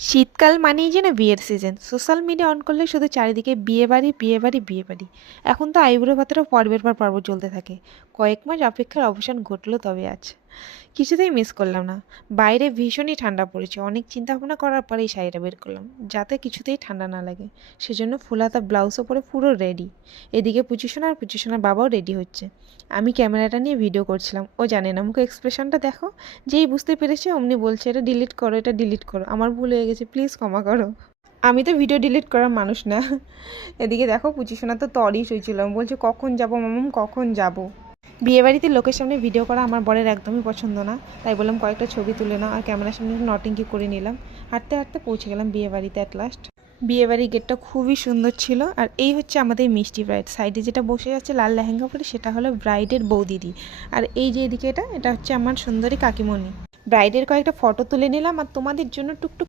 শীতকাল মানেই যেন বিয়ের সিজন। সোশ্যাল মিডিয়া অন করলে শুধু চারিদিকে বিয়ে বাড়ি, বিয়ে বাড়ি, বিয়ে বাড়ি। এখন তো আইবুড়ো ভাতেরও পর্বের পর পর্ব চলতে থাকে। কয়েক মাস অপেক্ষার অবসান ঘটলো তবে আজ। কিছুতেই মিস করলাম না। বাইরে ভীষণই ঠান্ডা পড়েছে। অনেক চিন্তা ভাবনা করার পরে এই শাড়িটা বের করলাম, যাতে কিছুতেই ঠান্ডা না লাগে। সেজন্য ফুল হাতা ব্লাউজও পরে পুরো রেডি। এদিকে পুচুসোনা আর পুচুসোনার বাবাও রেডি হচ্ছে। আমি ক্যামেরাটা নিয়ে ভিডিও করছিলাম। ও জানে না, মুখে এক্সপ্রেশনটা দেখো। যেই বুঝতে পেরেছে অমনি বলছে, এটা ডিলিট করো, এটা ডিলিট করো। আমার ভুল হয়ে গেছে, প্লিজ ক্ষমা করো। আমি তো ভিডিও ডিলিট করার মানুষ না। এদিকে দেখো পুচুসোনা তো তরই সইছিল, বলছে কখন যাব মামাম, কখন যাব। বিয়েবাড়িতে লোকের সামনে ভিডিও করা আমার বরের একদমই পছন্দ না। তাই বললাম কয়েকটা ছবি তুলে নাও, আর ক্যামেরার সামনে নটিংকি করে নিলাম। হাঁটতে হাঁটতে পৌঁছে গেলাম বিয়েবাড়িতে অ্যাট লাস্ট। বিয়েবাড়ির গেটটা খুবই সুন্দর ছিল। আর এই হচ্ছে আমাদের মিষ্টি ব্রাইড। সাইডে যেটা বসে আছে লাল লেহেঙ্গা পরে, সেটা হলো ব্রাইডের বৌদিদি। আর এই যে এদিকে এটা হচ্ছে আমার সুন্দরী কাকিমণি। ব্রাইডের কয়েকটা ফটো তুলে নিলাম আর তোমাদের জন্য টুকটুক